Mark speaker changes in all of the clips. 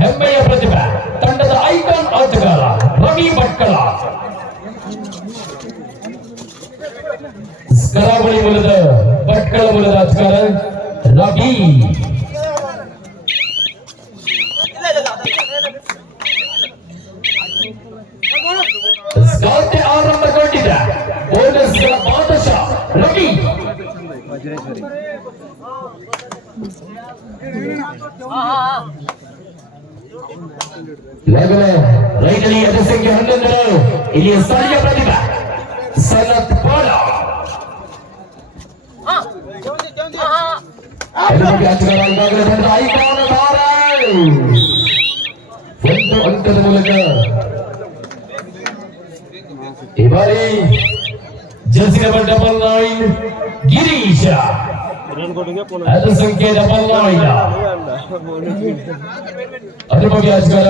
Speaker 1: ಹೆಮ್ಮೆಯ ಪ್ರತಿಭೆ ತಂಡದ ಐಕಾನ್ ಆಟಗಾರ ರವಿ ಭಟ್ಕಳ. ಕರಾವಳಿ ಮೂಲದ ಭಟ್ಕಳ ಮೂಲದ ಆಟಗಾರ ರವಿ. ಈಗಾಗಲೇ ರೈತರಿ ಅದೇ ಸಂಖ್ಯೆ ಹನ್ನೊಂದರು ಇಲ್ಲಿ ಸ್ಥಳೀಯ ಪ್ರತಿಭೆ ಸನತ್ ಪೋಲ ಎಡಬದಿ ಆಟಗಾರ ಈಗಾಗಲೇ ಬಂದ ಐಕಾನ್ ದಾರ ಒಂದು ಅಂಕದ ಮೂಲಕ ಈ ಬಾರಿ jersey number double nine Girish ಅದು ಸಂಖ್ಯೆ ನೈನ್ ಅದ್ರ ಬಗ್ಗೆ ಆಚಕಾರ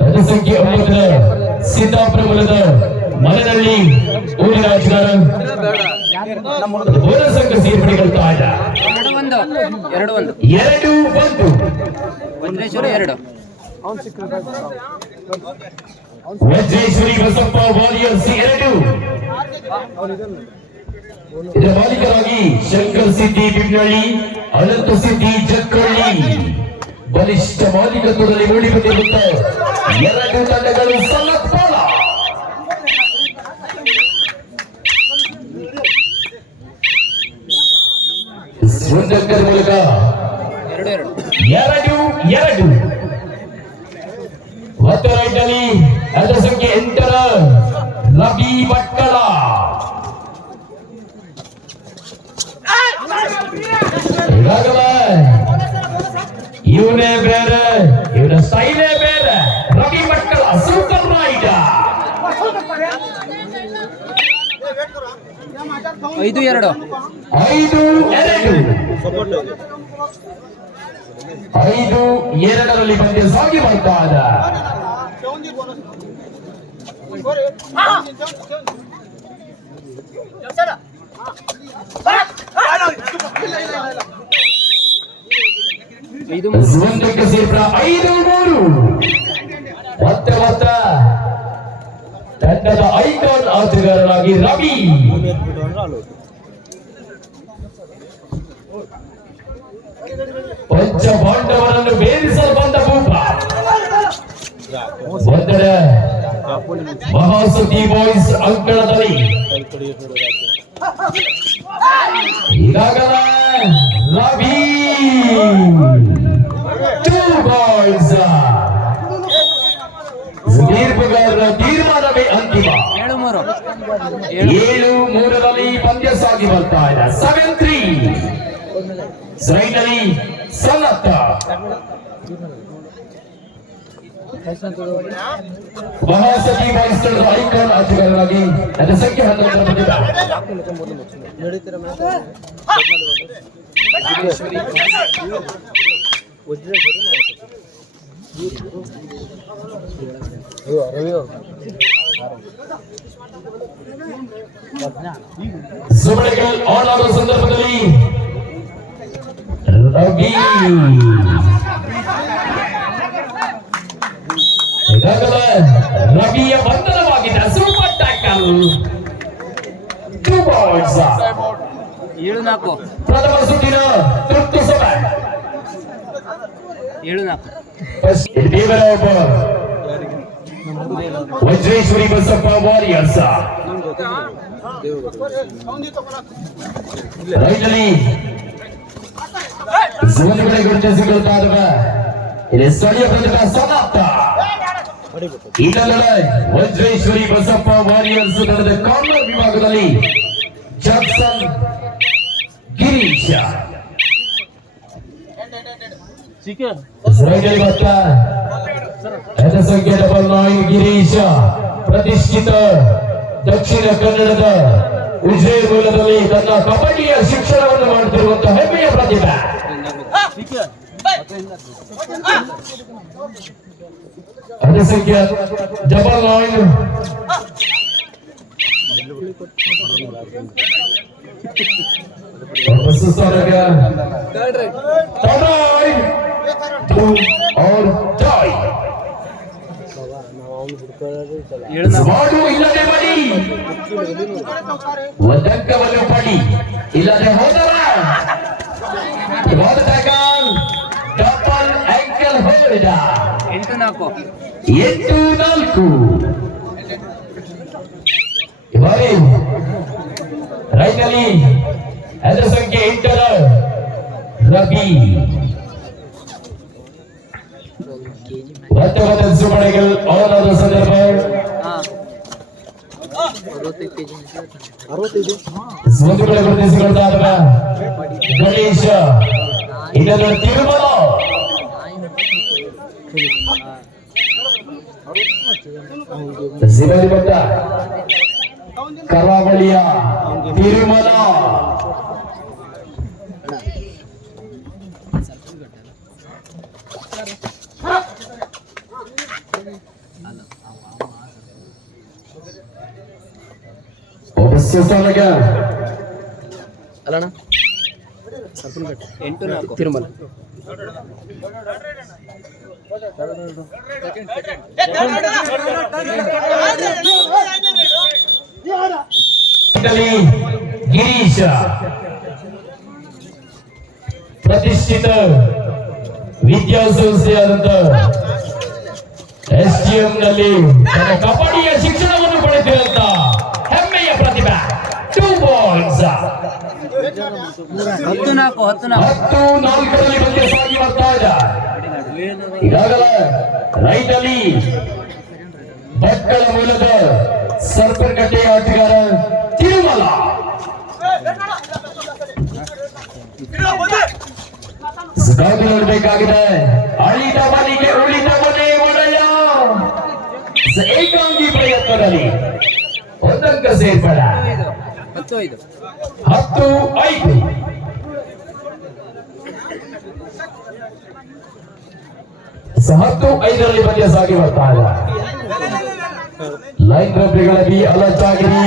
Speaker 1: ಅದು ಸಂಖ್ಯೆ ಒಂಬತ್ತರ ಸೀತಾಪುರ ಮೂಲದ ಊರಿನ ಆಚಕಾರ ಊರ ಸಂಘ ಸೇರ್ಪಡೆಗೊಳ್ತಾ ಇದ್ದ
Speaker 2: ಎರಡು ಒಂದು. ಎರಡು. ಒಂದು
Speaker 1: ಎರಡು
Speaker 2: ವಜ್ರೇಶ್ವರಿ
Speaker 1: ಬಸಪ್ಪ ವಾರಿಯರ್ಸ್ ಎರಡು. ಇದರ ಮಾಲೀಕರಾಗಿ ಶಂಕರ್ ಸಿದ್ದಿ ಬಿಗ್ನಳ್ಳಿ ಅನಂತ ಸಿದ್ದಿ ಜಕ್ಕಳ್ಳಿ. ಬಲಿಷ್ಠ ಮಾಲೀಕತ್ವದಲ್ಲಿ ಮೂಡಿ ಬಂದಿರುತ್ತ ಎರಡು ತಂಡಗಳು ಸಮರ್ಪಣ ಸುಂದರ್ಕರ್ ಮೂಲಕ
Speaker 2: ಎರಡು ಎರಡು.
Speaker 1: ಎರಡು ಮತ್ತು ರೈಟಲ್ಲಿ ಅದರ ಸಂಖ್ಯೆ ಎಂಟರ ರವಿ ಭಟ್ಕಳ. ಈಗಾಗಲೇ ಇವನೇ ಬೇರೆ ಇವನ ಸ್ಟೈಲೇ ಬೇರೆ. ರವಿ ಭಟ್ಕಳ ಸೂಪರ್ ರೈಡರ್
Speaker 2: ಐದು ಎರಡು.
Speaker 1: ಐದು ಎರಡು. ಐದು ಎರಡರಲ್ಲಿ ಪಂದ್ಯ ಸಾಗಿ ಬರ್ತಾ ಇದೆ
Speaker 2: ಐದು ಮೂರು
Speaker 1: ಒಂದಕ್ಕೆ ಸೇರ್ಪಡ ಐದು ಮೂರು ಮತ್ತೆ ಮತ್ತ ತಂಡದ ಐಕಾನ್ ಆಟಗಾರರಾಗಿ ರವಿ ಪಂಚ ಪಾಂಡವರನ್ನು ಬೇರಿಸಲು ಮಹಾಸುತಿ ಬಾಯ್ಸ್ ಅಂಕಣದಲ್ಲಿ. ರವಿ. ಟೂ ಬಾಯ್ಸ್ ದೀರ್ಘಗಾರರ ತೀರ್ಮಾನವೇ ಅಂತಿಮ.
Speaker 2: ಏಳು ಮೂರು ಏಳು
Speaker 1: ಮೂರರಲ್ಲಿ ಪಂದ್ಯ ಸಾಗಿ ಬರ್ತಾ ಇದೆ. ಸೆವೆನ್ ತ್ರೀ ಸೈಡಲ್ಲಿ ಸನ್ನತ್ತ ಮಹಾಸತಿ ಬಾಯ್ಸ್ ತಂಡದ ಐಕಾನ್ ಆಟಗಾರರಾಗಿ ನನ್ನ ಸಂಖ್ಯೆ ಹನ್ನೊಂದರ ಬಂದಿದ್ದಾರೆ ಸುಬಳೆಗಳು ಆನ್ ಆಗುವ ಸಂದರ್ಭದಲ್ಲಿ ರವಿ ಈಗಾಗಲೇ ರವಿಯ ಬಂಧನವಾಗಿದೆ ಸೂಪರ್ ಟ್ಯಾಕಲ್ ಟೂ ಬಾಲ್ಸ್
Speaker 2: ಏಳು ನಾಲ್ಕು
Speaker 1: ಪ್ರಥಮ ಸುತ್ತಿನ ತುರ್ತು ಸಭೆ
Speaker 2: ಏಳು ನಾಲ್ಕು
Speaker 1: ಇಲ್ಲಿ ದೇವರ ಒಬ್ಬ ವಜ್ರೇಶ್ವರಿ ಬಸಪ್ಪ ವಾರಿಯರ್ಸ್ ರೈತಲಿ ಜೋನ್ಗಳೇ ಗುರುತಿಸಿಕೊಳ್ತಾ ಇದ್ದಾವೆ ಇಲ್ಲಿ ಸ್ಥಳೀಯ ಪ್ರತಿಭಾ ಸಮಾಪ್ತ ಈಗಲೇ ವಜ್ರೇಶ್ವರಿ ಬಸಪ್ಪ ವಾರಿಯರ್ಸ್ ತಂಡದ ಕಾರ್ನರ್ ವಿಭಾಗದಲ್ಲಿ ಜಾಕ್ಸನ್ ಗಿರೀಶ. ರೈತರಿಗೆ ಭತ್ತ. ಹೆಸರು ಸಂಖ್ಯೆ ಡಬಲ್ ನೈನ್ ಗಿರೀಶ. ಪ್ರತಿಷ್ಠಿತ ದಕ್ಷಿಣ ಕನ್ನಡದ ಉಜ್ಜಯ ಮೂಲದಲ್ಲಿ ತನ್ನ ಕಬಡ್ಡಿಯ ಶಿಕ್ಷಣವನ್ನು ಮಾಡುತ್ತಿರುವಂತಹ ಹೆಮ್ಮೆಯ ಪ್ರತಿಭೆ. ಹೆಸರು ಸಂಖ್ಯೆ ಡಬಲ್ ನೈನ್ ಬಸ್ಸು ಸ್ಥಾನಕ Tadai! Do or die!
Speaker 2: ಏಳು ನಾಲ್ಕು
Speaker 1: ಮಾಡು ಇಲ್ಲದೆ ಬಡಿ ಒದಕ್ಕವನ್ನು ಪಡಿ ಇಲ್ಲದೆ ಹೋದವ ಡಬಲ್ ಹೊಡೆದ
Speaker 2: ಎಂಟು ನಾಲ್ಕು.
Speaker 1: ಎಂಟು ನಾಲ್ಕು. ಬಾರಿ ರೈತಲ್ಲಿ ಅದರ ಸಂಖ್ಯೆ ಎಂಟರ ರಬಿ ಮತ್ತೆ ಸುಮಣೆಗಳು ಅವರಾದ ಸಂದರ್ಭ. ಒಂದು ಕಡೆ ಗಣೇಶ ಇದನ್ನು ತಿರುಮಲ. சிவஜி
Speaker 2: பட்டா கராவளியா திருமலா అలానా
Speaker 1: తిరుమల ಗಿರೀಶ ಪ್ರತಿಷ್ಠಿತ ವಿದ್ಯಾಸಂಸ್ಥೆಯಾದಂತ ಎಸ್ ಡಿ ಎಂ ನಲ್ಲಿ ತನ್ನ ಕಬಡ್ಡಿಯ ಶಿಕ್ಷಣವನ್ನು ಪಡೆದಿರುವಂತ ಹೆಮ್ಮೆಯ ಪ್ರತಿಭೆ ಟೂ ಬಾಯ್ಸ್
Speaker 2: ಹತ್ತು ನಾಲ್ಕು ಹತ್ತು ನಾಲ್ಕು
Speaker 1: ಹತ್ತು ನಾಲ್ಕರಲ್ಲಿ ಬಂದು ಸಾಗಿ ಬರ್ತಾ ಇದೆ. ಈಗಾಗಲೇ ರೈತಲ್ಲಿ ಭಕ್ತರ ಮೂಲದ ಸರ್ಪಕಟ್ಟೆ ಆಟಗಾರ ತಿರುಮಲ. ಸುಧಾಗಿ ನೋಡಬೇಕಾಗಿದೆ. ಅಳಿದ ಮನೆಗೆ ಉಳಿದ ಮನೆ ಒಡೆಯ. ಏಕಾಂಗಿ ಪ್ರಯತ್ನದಲ್ಲಿ ಒಂದಂಕ ಸೇರ್ಪಡ.
Speaker 2: ಹತ್ತು ಐದು.
Speaker 1: ಹತ್ತು ಐದು ಸ- ಹತ್ತು ಐದರಲ್ಲಿ ಪಂದ್ಯ ಸಾಗಿ ಬರ್ತಾ ಇದೆ. ಲೈನ್ ರಬ್ರಿಗಳ ಬಿ ಅಲಚಾಗಿರಿ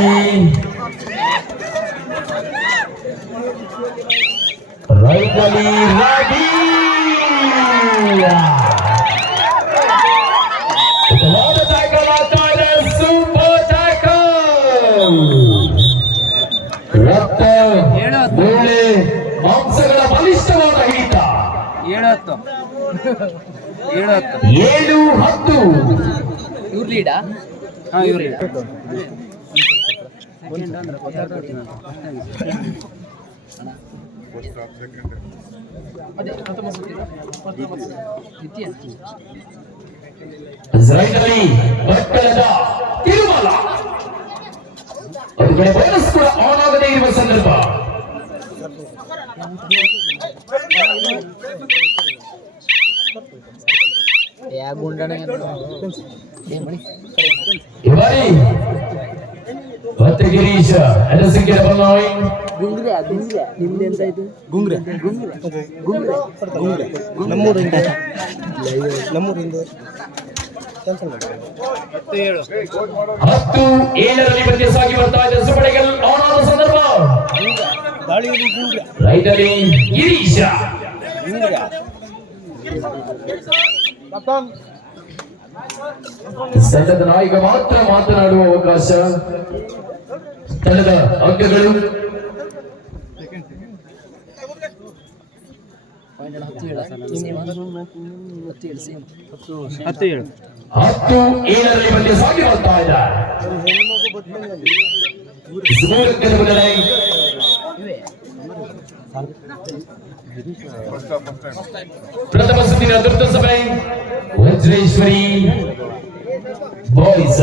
Speaker 1: ರೈತಲಿ ರವಿ ಉತ್ತಮವಾದ ಟ್ಯಾಕಲ್ ಆಗ್ತಾ ಇದೆ ಸೂಪರ್ ಟ್ಯಾಕಲ್ ರಕ್ತ
Speaker 2: ಏಳು ಹತ್ತು.
Speaker 1: ಮೂಳೆ ಮಾಂಸಗಳ ಬಲಿಷ್ಠವಾದ ಹಿಡಿತ
Speaker 2: ಏಳು ಹತ್ತು. ಏಳು ಹತ್ತು.
Speaker 1: ಏಳು ಹತ್ತು
Speaker 2: ಇವ್ರ ಲೀಡಾ ಹಾಂ ಇವ್ರ ಲೀಡ ಅಂದ್ರೆ ಗೊತ್ತಾಗ್ಬಿಡ್ತೀನಿ ನಾನು. ಅದೇ ಹತ್ತೊಂಬತ್ತು ದ್ವಿತೀಯ.
Speaker 1: ರೈತಲ್ಲಿ ಭಟ್ಕಳದ ತಿರುಮಲ. ಒಂದು ಕಡೆ ಬೋನಸ್ ಕೂಡ ಆನ್ ಆಗದೇ ಇರುವ ಸಂದರ್ಭ
Speaker 2: ಯಾ ಗುಂಡಣ ಏನ್ ಮಾಡಿ
Speaker 1: ಈ ಬಾರಿ ಮತ್ತೆ ಗಿರೀಶ ಅದರ ಸಂಖ್ಯೆ ಡಬಲ್ ನೈನ್
Speaker 2: ಗುಂಗ್ರೆ. ಗುಂಗ್ರೆ ನಿಮ್ದು ಎಂತ ಇದು?
Speaker 3: ಗುಂಗ್ರೆ.
Speaker 2: ಗುಂಗ್ರೆ. ಗುಂಗ್ರೆ.
Speaker 3: ಗುಂಗ್ರೆ ನಮ್ಮೂರಿಂದ. ನಮ್ಮೂರಿಂದ. ಮಾಡಿ
Speaker 2: ಹತ್ತು ಏಳು.
Speaker 1: ಹತ್ತು ಏಳರಲ್ಲಿ ಪಂದ್ಯ ಸಾಗಿ ಬರ್ತಾ ಇದೆ ಸುಪಡೆಗಳು ಆನ್ ಆದ ಸಂದರ್ಭ.
Speaker 3: ದಾಳಿಯಲ್ಲಿ ಗುಂಗ್ರೆ.
Speaker 1: ರೈತಲ್ಲಿ ಗಿರೀಶ.
Speaker 3: ಗುಂಗ್ರೆ.
Speaker 1: ತಂಡದ ನಾಯಕ ಮಾತ್ರ ಮಾತನಾಡುವ ಅವಕಾಶ. ತಂಡದ ಅಂಕಗಳು.
Speaker 2: ಹತ್ತು ಏಳು ಹತ್ತು ಏಳು ಸೇಮ್ ಹತ್ತು ಏಳು
Speaker 1: ಹತ್ತು ಏಳರಲ್ಲಿ ಪಂದ್ಯ ಸಾಗಿ ಬರ್ತಾ ಇದೆ.
Speaker 3: ಹೆಣ್ಮಗು ಬದ್ಲಂಗಾಗಿ
Speaker 1: ಮೂರಕ್ಕೆ ಬದಲೈ
Speaker 2: ಇವೆ
Speaker 1: ಪ್ರಥಮ ಸುತ್ತಿನ ದುರ್ತ ಸಭೆ ವಜ್ರೇಶ್ವರಿ ಬಾಯ್ಸ್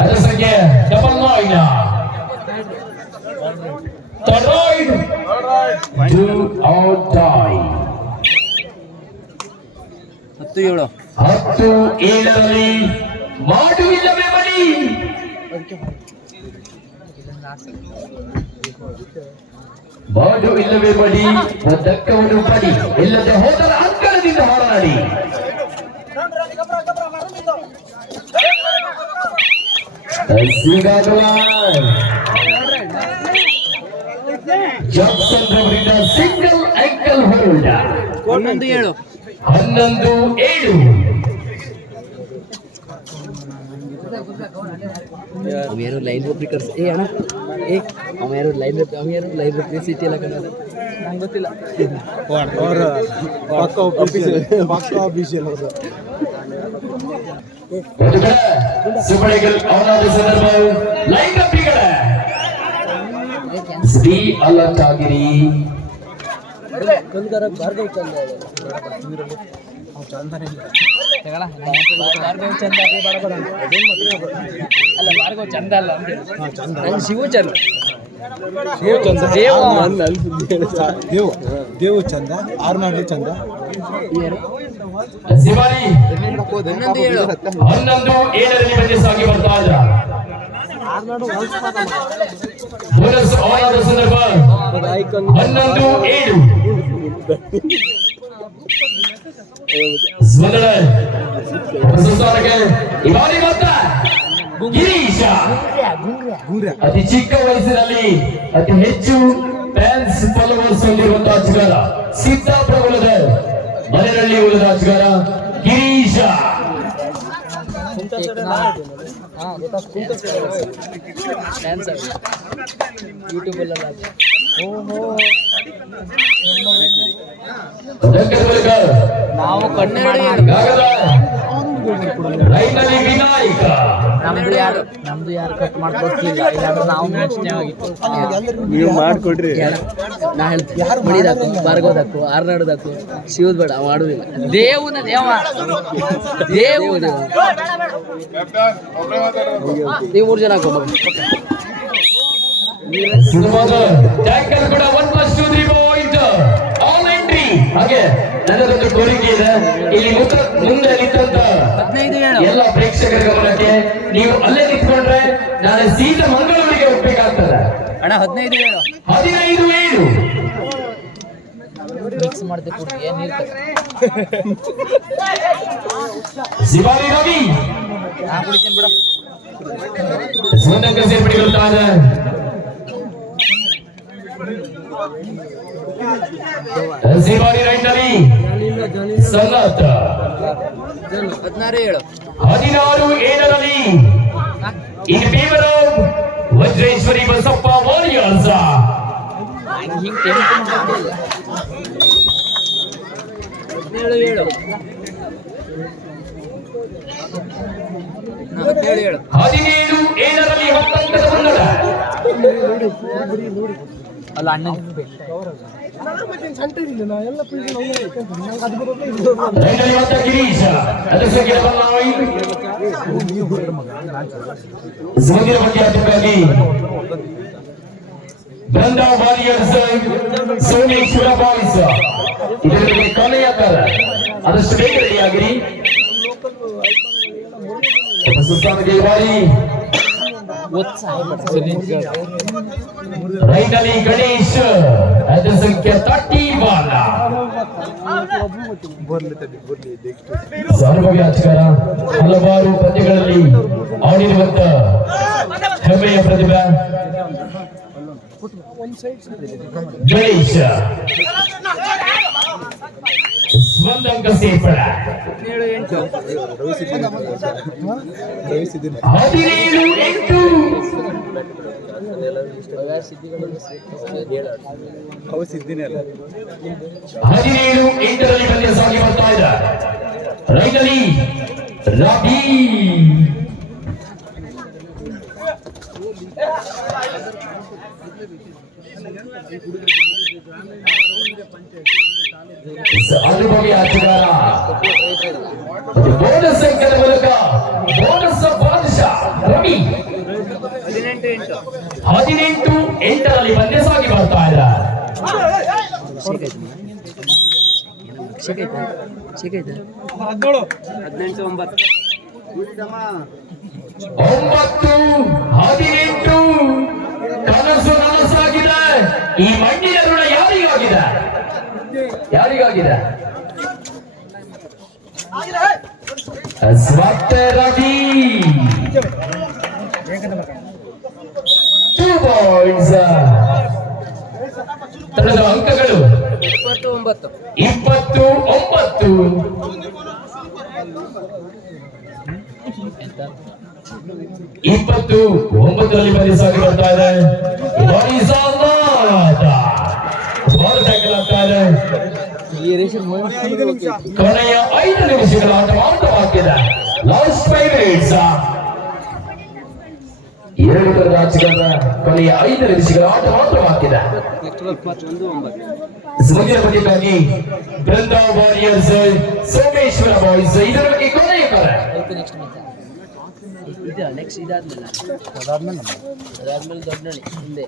Speaker 1: ಅದರ ಸಂಖ್ಯೆ double nine Toroid. Do or die.
Speaker 2: ಹತ್ತು ಏಳು
Speaker 1: ಹತ್ತು ಏಳರಲ್ಲಿ ಮಾಡುವಿಲ್ಲವೇ ಮಣಿ ಮಾಡು ಇಲ್ಲವೇ ಬಡಿ ದಕ್ಕವನ್ನು ಬಡಿ ಇಲ್ಲದೆ ಹೋದರ ಅಂಕಣದಿಂದ ಹೋರಾಡಿ ಜಾಕ್ಸನ್ ರವರಿಂದ ಸಿಂಗಲ್ ಆಂಕಲ್ ಹೋಲ್ಡ
Speaker 2: ಹನ್ನೊಂದು ಏಳು.
Speaker 1: ಹನ್ನೊಂದು ಏಳು.
Speaker 2: ಏನು ಲೈನ್ ಬ್ರೇಕರ್ಸ್ ಏ ಅಣ್ಣ ಏ. ಅವ ಯಾರು ಲೈನ್ ಅವ ಯಾರು ಲೈನ್ ಬ್ರೇಕರ್ ಸಿಟಿ ಎಲ್ಲ ಕಡೆ ನಂಗೆ ಗೊತ್ತಿಲ್ಲ.
Speaker 3: ಅವರು ಪಕ್ಕ ಆಫೀಸಿಯಲ್ ಪಕ್ಕ ಆಫೀಸಿಯಲ್ ಅವರು
Speaker 1: ಸುಬಳಿಗಲ್ ಅವನಾದ ಸಂದರ್ಭ ಲೈನ್ ಅಪ್ಪಿಗಳ ಶ್ರೀ ಅಲಂಕಾಗಿರಿ
Speaker 2: ಕಲ್ಗಾರ ಭಾರ್ಗವ್ ಚಂದ ತಗೊಳ ಭಾರ್ಗವ್ ಚಂದ ಅದೇ ಬೇಡ ಬೇಡ ಅಲ್ಲ ಭಾರ್ಗವ್ ಚಂದ ಅಲ್ಲ ನಂಗೆ ಶಿವು ಚಂದ. ದೇವ
Speaker 3: ದೇವು ದೇವ ಚಂದ ಆರ್ನಾಡು ಚಂದ
Speaker 2: ಹನ್ನೊಂದು ಏಳು
Speaker 1: ಹನ್ನೊಂದು ಏಳರಲ್ಲಿ ಬಂದು ಸಾಗಿ ಬರ್ತಾ ಇದ್ರ ಹನ್ನೊಂದು ಏಳು ಸ್ಮರಣ ಪ್ರಸ್ತುತಕ್ಕೆ ಇವಾರಿ ಮತ್ತ ಗಿರೀಶ. ಅತಿ ಚಿಕ್ಕ ವಯಸ್ಸಿನಲ್ಲಿ ಅತಿ ಹೆಚ್ಚು ಫ್ಯಾನ್ಸ್ ಫಾಲೋವರ್ಸ್ ಹೊಂದಿರುವಂತಹ ಅಜ್ಗಾರ ಸಿದ್ದಾಪುರ ಉಳಿದ ಮನೆಯಲ್ಲಿ ಉಳಿದ ಅಜ್ಗಾರ ಗಿರೀಶ.
Speaker 2: ಡ್ಯಾನ್ಸ್ ಯೂಟ್ಯೂಬಲ್ಲೆಲ್ಲ
Speaker 1: ದಂಡಕರ್ಗ
Speaker 2: ನಾವು ಕಣ್ಣೆರಡು ನಮ್ದು ಯಾರು ನಮ್ದು ಯಾರು ಕಟ್ ಮಾಡ್ಕೊಡ್ತಿಲ್ಲ ಇಲ್ಲಾಂದ್ರೆ ನಾವು ಆಗಿತ್ತು
Speaker 3: ನೀವು ಮಾಡ್ಕೊಡ್ರಿ.
Speaker 2: ನಾ ಹೇಳ್ತೀನಿ. ಯಾರು ಮಡಿದಾಕು ಬರ್ಗೋದಾಕು ಆರ್ನಾಡೋದಾಕು ಶಿವದ್ ಬೇಡ ಅವ ಆಡುದಿಲ್ಲ. ದೇವನ ದೇವ. ದೇವನ. ನೀವು ಮೂರು ಜನ
Speaker 1: ಹಾಗೆ ನನ್ನದೊಂದು ಕೋರಿಕೆ ಇದೆ. ಇಲ್ಲಿ ಮುಂದೆ
Speaker 2: ನಿಂತ
Speaker 1: ಎಲ್ಲ ಪ್ರೇಕ್ಷಕರ ಗಮನಕ್ಕೆ ನೀವು ಅಲ್ಲೇ ನಿಂತ್ಕೊಂಡ್ರೆ ನಾನು ಸೀದಾ ಮಂಗಳೂರಿಗೆ ಹೋಗ್ಬೇಕಾಗ್ತದೆ.
Speaker 2: ಅಣ್ಣ ಹದಿನೈದು ಏಳು
Speaker 1: ಹದಿನೈದು ಏಳು.
Speaker 2: ಮಿಕ್ಸ್ ಮಾಡ್ದೆ ಕುಡಿ ಏನು ಇರ್ತದೆ
Speaker 1: ಶಿವಾರಿ ರವಿ.
Speaker 2: ಬಿಡು.
Speaker 1: ಸ್ವತಂತ್ರ ಸೇರ್ಪಡೆಗೊಳ್ತಾರೆ ಶಿವಾರಿ ರೈಟ್ನಲ್ಲಿ ಸನ್ನತ್
Speaker 2: ಹದಿನಾರು ಏಳು
Speaker 1: ಹದಿನಾರು ಏಳರಲ್ಲಿ ಈ ಫೇವರ್ ವಜ್ರೇಶ್ವರಿ ಬಸಪ್ಪ ವಾರಿಯರ್ಸ್.
Speaker 2: ಹದಿನೇಳು ಹದಿನೇಳು ಏಳು
Speaker 1: ಹದಿನೇಳು ಏಳರಲ್ಲಿ ಹತ್ತಂಕದ ಮುನ್ನಡ
Speaker 2: ಅಲ್ಲ ಅಣ್ಣ
Speaker 1: ಗಿರೀಶ. ಅದು ಸಂಖ್ಯೆ ಬದಲಾವಣೆ ಸಮುದ್ರ ಬಗ್ಗೆ ಅದಕ್ಕಾಗಿ ಬೃಂದಾ ವಾರಿಯರ್ಸ್ ಸೋಮೇಶ್ವರ ಬಾಯ್ಸ್ ಇದರಲ್ಲಿ ಕೊನೆಯ ಅದಷ್ಟು ಬೇಗ ರೆಡಿಯಾಗಿರಿ ಸುತ್ತಾಮಗೆ ಬಾರಿ ರೈಟಲ್ಲಿ ಗಣೇಶ್ ಅದು ಸಂಖ್ಯೆ ತರ್ಟಿ ಬಾಲ ಅನುಭವಿ ಆಚಕಾರ ಹಲವಾರು ಪಂದ್ಯಗಳಲ್ಲಿ ಆಡಿರುವಂತ ಹೆಮ್ಮೆಯ ಪ್ರತಿಭೆ ಗಣೇಶ ಸ್ವಂದಂಕ ಸೇರ್ಪಡ.
Speaker 2: ಹದಿನೇಳು ಎಂಟು.
Speaker 3: ಅವ ಸಿದ್ದಿನೇ ಅಲ್ಲ.
Speaker 1: ಹದಿನೇಳು ಎಂಟರಲ್ಲಿ ಬಂದ ಸಾಗಿ ಬರ್ತಾ ಇದ್ದ ರೈತಲಿ ರವಿ ಅನುಭವಿ ಆಟಗಾರ ಬೋನಸ್ ಮೂಲಕ ಬೋನಸ್ ಬಾದಶಾ ರವಿ
Speaker 2: ಹದಿನೆಂಟು ಎಂಟು
Speaker 1: ಹದಿನೆಂಟು, ಎಂಟರಲ್ಲಿ ಬಂದೆ ಸಾಗಿ ಬರ್ತಾ ಇದ್ದಾರೆ.
Speaker 2: ಒಂಬತ್ತು,
Speaker 1: ಹದಿನೆಂಟು, ಕನಸು ಈ ಮಣ್ಣಿನ ಋಣ ಯಾರಿಗಾಗಿದೆ ಯಾರಿಗಾಗಿದೆ ರವಿ. ಟೂ ಪಾಯಿಂಟ್ಸ್ ಅಂಕಗಳು.
Speaker 2: ಇಪ್ಪತ್ತು, ಒಂಬತ್ತು.
Speaker 1: ಇಪ್ಪತ್ತು ಒಂಬತ್ತು ಇಪ್ಪತ್ತು ಒಂಬತ್ತರಲ್ಲಿ ಬಂದು ಸಾಗಿ ಬರ್ತಾ ಇದೆ. ಕೊನೆಯ ಐದು ನಿಮಿಷಗಳ ಆಟ ಮಾತ್ರವಾಗಿದೆ ಲಾಸ್ಟ್ ಫೈವ್ ಮಿನಿಟ್ಸ್ ಎರಡು ತರದ ಆಟಗಾರರ ಕೊನೆಯ ಐದು ನಿಮಿಷಗಳ ಆಟ ಮಾತ್ರವಾಗಿದೆ ಮುಂದಿನ ಪಂದ್ಯಕ್ಕಾಗಿ ಬೃಂದ ವಾರಿಯರ್ಸ್ ಸೋಮೇಶ್ವರ ಬಾಯ್ಸ್ ಇದರ ಬಗ್ಗೆ ಕೊನೆಯ ಕರೆ
Speaker 2: ಆಯ್ತು ನೆಕ್ಸ್ಟ್ ಮ್ಯಾಚ್ ಇದು ನೆಕ್ಸ್ಟ್ ಇದಾದ್ಮೇಲೆ. ಅದಾದ್ಮೇಲೆ ದೊಡ್ಡಳ್ಳಿ ಹಿಂದೆ.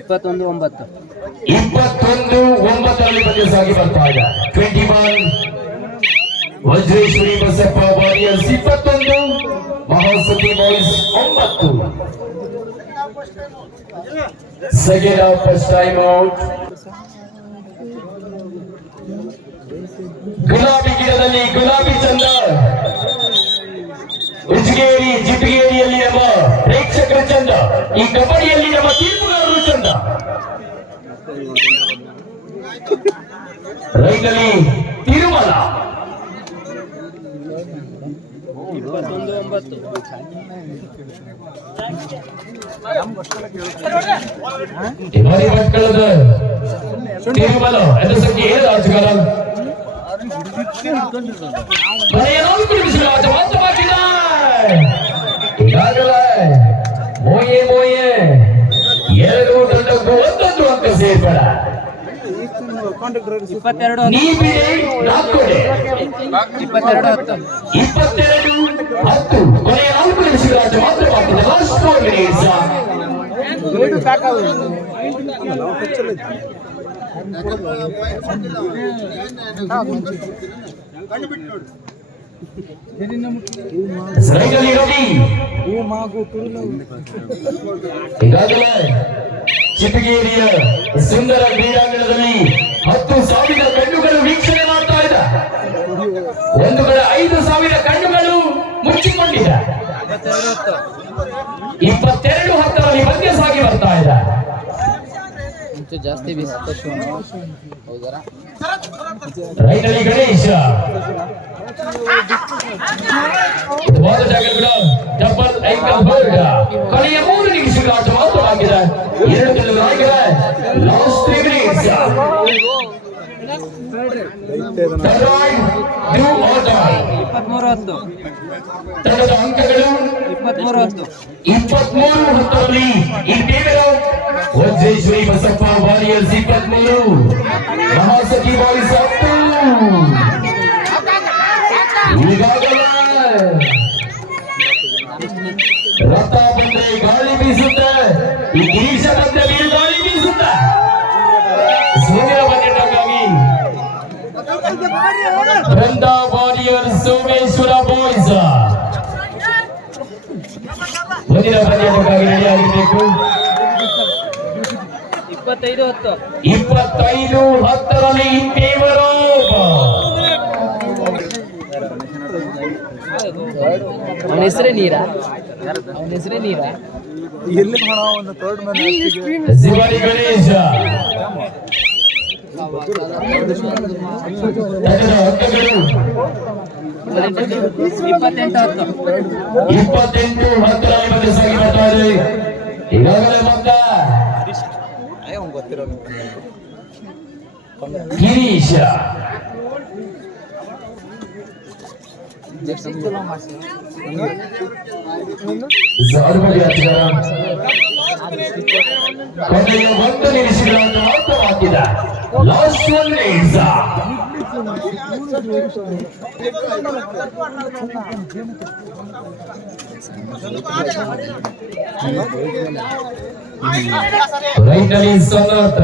Speaker 2: ಇಪ್ಪತ್ತೊಂದು, ಒಂಬತ್ತು.
Speaker 1: ಇಪ್ಪತ್ತೊಂದು, ಒಂಬತ್ತರಲ್ಲಿ ಪಂದ್ಯ ಸಾಗಿ ಬರ್ತಾ ಇದೆ. Twenty one, Vajreshwari Basappa warriors ಇಪ್ಪತ್ತೊಂದು, ಮಹಾಸತಿ ಬಾಯ್ಸ್ ಒಂಬತ್ತು. Second of first time out ಗುಲಾಬಿ ಗಿಡದಲ್ಲಿ ಗುಲಾಬಿ ಚಂದ. ಉಜ್ಗೇರಿ ಜಿಟಗೇರಿಯಲ್ಲಿ ನಮ್ಮ ಪ್ರೇಕ್ಷಕರ ಚಂದ. ಈ ಕಬಡ್ಡಿಯಲ್ಲಿ ನಮ್ಮ ತೀರ್ಪುಗಾರರು ಚಂದ ರೈತಲ್ಲಿ ತಿರುಮಲ
Speaker 2: ಇಪ್ಪತ್ತೊಂದು ಒಂಬತ್ತು
Speaker 1: ಮರಿ ಭಟ್ಕಳದ ತಿರುಮಲ ಎದ್ರ ಸಂಖ್ಯೆ ಏಳು ಆಟಗಾರ ಕೊನೆಯ ನಾಲ್ಕು ನಿಮಿಷಗಳ ಆಟ ಮಾತ್ರವಾಗಿದೆ ಈಗಾಗಲೇ ಮೋಯೆ ಮೋಯೆ ಎರಡು ತಂಡಕ್ಕೂ ಒಂದೊಂದು ಅಂಕ ಸೇರ್ಪಡ
Speaker 2: ಇಪ್ಪತ್ತೆರಡು ಇಪ್ಪತ್ತೆರಡು ಹತ್ತು.
Speaker 1: ಇಪ್ಪತ್ತೆರಡು ಹತ್ತು. ಕೊನೆಯ ನಾಲ್ಕು ನಿಮಿಷಗಳ ಆಟ ಮಾತ್ರವಾಗಿದೆ last four minutes cycle ready ಈಗಾಗಲೇ ಚಿಟಗೇರಿಯ ಸುಂದರ ಕ್ರೀಡಾಂಗಣದಲ್ಲಿ ಹತ್ತು ಸಾವಿರ ಕಣ್ಣುಗಳು ವೀಕ್ಷಣೆ ಮಾಡ್ತಾ ಇದ್ದ ಒಂದು ಕಡೆ ಐದು ಸಾವಿರ ಕಣ್ಣುಗಳು ಮುಚ್ಚಿಕೊಂಡಿದ್ದ
Speaker 2: ಇಪ್ಪತ್ತೆರಡು ಹತ್ತು
Speaker 1: ಇಪ್ಪತ್ತೆರಡು ಹತ್ತರಲ್ಲಿ ಮಧ್ಯ ಸಾಗಿ ಬರ್ತಾ
Speaker 2: ಇದ್ದ ಜಾಸ್ತಿ
Speaker 1: ರೈತಳಿ ಗಣೇಶ. ವಾದ ಜಾಗಗಳು ಡಬಲ್ ಐಕಲ್ ಬರ್ಡ್ ಕೊನೆಯ ಮೂರು ನಿಮಿಷಗಳ ಆಟ ಮಾತ್ರವಾಗಿದೆ ಎರಡು ಗೆಲುವು ನಾಯಕರ last three minutes do or die
Speaker 2: ಇಪ್ಪತ್ಮೂರು ಹತ್ತು
Speaker 1: ತಂಡದ ಅಂಕಗಳು
Speaker 2: ಇಪ್ಪತ್ಮೂರು ಹತ್ತು
Speaker 1: ಇಪ್ಪತ್ಮೂರು ಹತ್ತರಲ್ಲಿ ಈ ಟೀಮಿನ ವಜ್ರೇಶ್ವರಿ ಬಸಪ್ಪ ವಾರಿಯರ್ಸ್ ಇಪ್ಪತ್ಮೂರು ಮಹಾಸತಿ ಬಾಯ್ಸ್ ಹತ್ತು ಈಗಾಗಲೇ ರಥ ಬಂದ್ರೆ ಗಾಳಿ ಬೀಸುತ್ತೆ ಈ ಗಿರೀಶ ಬಂದ್ರೆ ಗಾಳಿ ಬೀಸುತ್ತೆ. ಸೂರ್ಯ ಬಂದಿದ್ದಕ್ಕಾಗಿ ಬೃಂದ ವಾರಿಯರ್ಸ್ ಸೋಮೇಶ್ವರ ಬಾಯ್ಸ್ ಮುಂದಿನ ಪಂದ್ಯಕ್ಕಾಗಿ ರೆಡಿ ಆಗಿರಬೇಕು.
Speaker 2: ಇಪ್ಪತ್ತೈದು ಹತ್ತು.
Speaker 1: ಇಪ್ಪತ್ತೈದು ಹತ್ತರಲ್ಲಿ ದೇವರು
Speaker 2: ಅವನ ಹೆಸರೇ ನೀರಾ? ಅವನ ಹೆಸರೇ ನೀರಾ?
Speaker 3: ಎಲ್ಲಿ ಒಂದು
Speaker 1: ಶಿವರಿ ಗಣೇಶ
Speaker 2: ಇಪ್ಪತ್ತೆಂಟು ಹತ್ತು
Speaker 1: ಇಪ್ಪತ್ತೆಂಟು ಹತ್ತರಲ್ಲಿ ಬಂದು ಸಾಗಿ ಬರ್ತಾ ಇದೆ ಈಗಾಗಲೇ ಬಂದ.
Speaker 3: ಗೊತ್ತಿರೋ
Speaker 1: ಗಿರೀಶ ಜಾರುಬಲಿ ಆಟಗಾರ ಕೊನೆಯ ಒಂದು ನಿಮಿಷಗಳನ್ನು ಮಾತ್ರ ಹಾಕಿದ ಲಾಸ್ಟ್ ಒನ್ ಮಿನಿಟ್ಸ್ ರೈಟ್ನಲ್ಲಿ ಸೊನ್ನಾಟ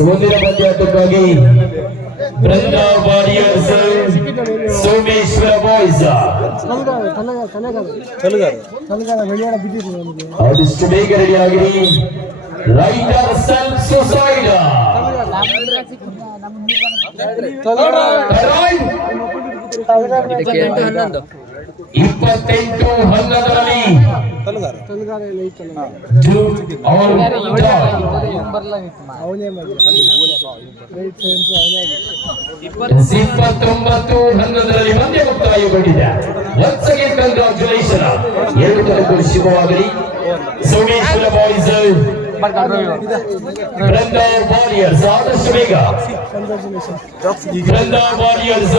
Speaker 1: ಮುಂದಿನ ಪಂದ್ಯಾಟಕ್ಕಾಗಿ ಬೃಂದಾ ವಾರಿಯರ್ಸ್ ಸೋಮೇಶ್ವರ ಬಾಯ್ಸ್. ಆದಷ್ಟು ಬೇಗ ರೆಡಿ ಆಗಿರಿ. ರೈಟರ್ ಸೆಲ್ಫ್ ಸುಸೈಡ್ ಇಪ್ಪತ್ತೆಂಟು ಹನ್ನೊಂದರಲ್ಲಿ ಇಪ್ಪತ್ತೊಂಬತ್ತು ಹನ್ನೊಂದರಲ್ಲಿ ಮುಕ್ತಾಯಗೊಂಡಿದೆ ಎರಡು ಶುಭವಾಗಲಿ ಸೋಮೇಶ್ವರ ಬಾಯ್ಸ್ ಬೃಂದ ವಾರಿಯರ್ಸ್ ಆದಷ್ಟು ಬೇಗ ಬೃಂದಾ ವಾರಿಯರ್ಸ್